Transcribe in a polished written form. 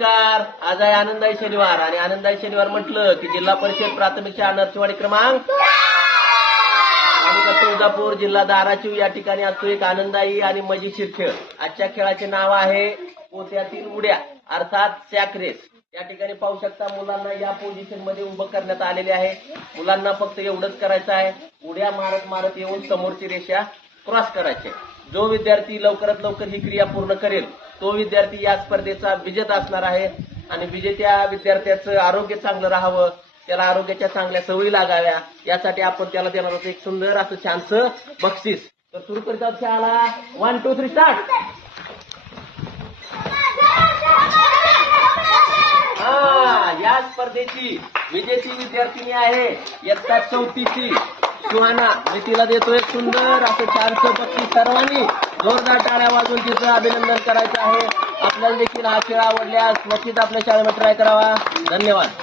नमस्कार. आज आहे आनंदाई शनिवार आणि आनंदाई शनिवार म्हटलं की जिल्हा परिषद प्राथमिक शाळा नरसिंहवाडी क्रमांक तालुका तुळजापूर जिल्हा धाराशिव या ठिकाणी असतो एक आनंदाई आणि मजेशीर खेळ. आजच्या खेळाचे नाव आहे पोत्यातील उड्या अर्थात सॅक रेस. या ठिकाणी पाहू शकता मुलांना या पोझिशन मध्ये उभं करण्यात आलेले आहे. मुलांना फक्त एवढंच करायचं आहे, उड्या मारत मारत येऊन समोरची रेषा क्रॉस करायची. जो विद्यार्थी लवकरात लवकर ही क्रिया पूर्ण करेल तो विद्यार्थी या स्पर्धेचा विजेता असणार आहे. आणि विजेत्या विद्यार्थ्याचं आरोग्य चांगलं राहावं, त्याला आरोग्याच्या चांगल्या सवयी लागाव्या यासाठी आपण त्याला देणार आहोत एक सुंदर असं छानसं बक्षीस. तर सुरू करीत आहोत खेळाला. 1 2 3 स्टार्ट. या स्पर्धेची विजेती विद्यार्थिनी आहे इयत्ता 4थीची सुहाना. मी तिला देतो एक सुंदर असं छानसं बक्षीस. सर्वांनी जोरदार टाळ्या वाजवून तिचं अभिनंदन करायचं आहे. आपल्याला देखील हा खेळ आवडल्यास नक्कीच आपल्या शाळेमध्ये ट्राय करावा. धन्यवाद.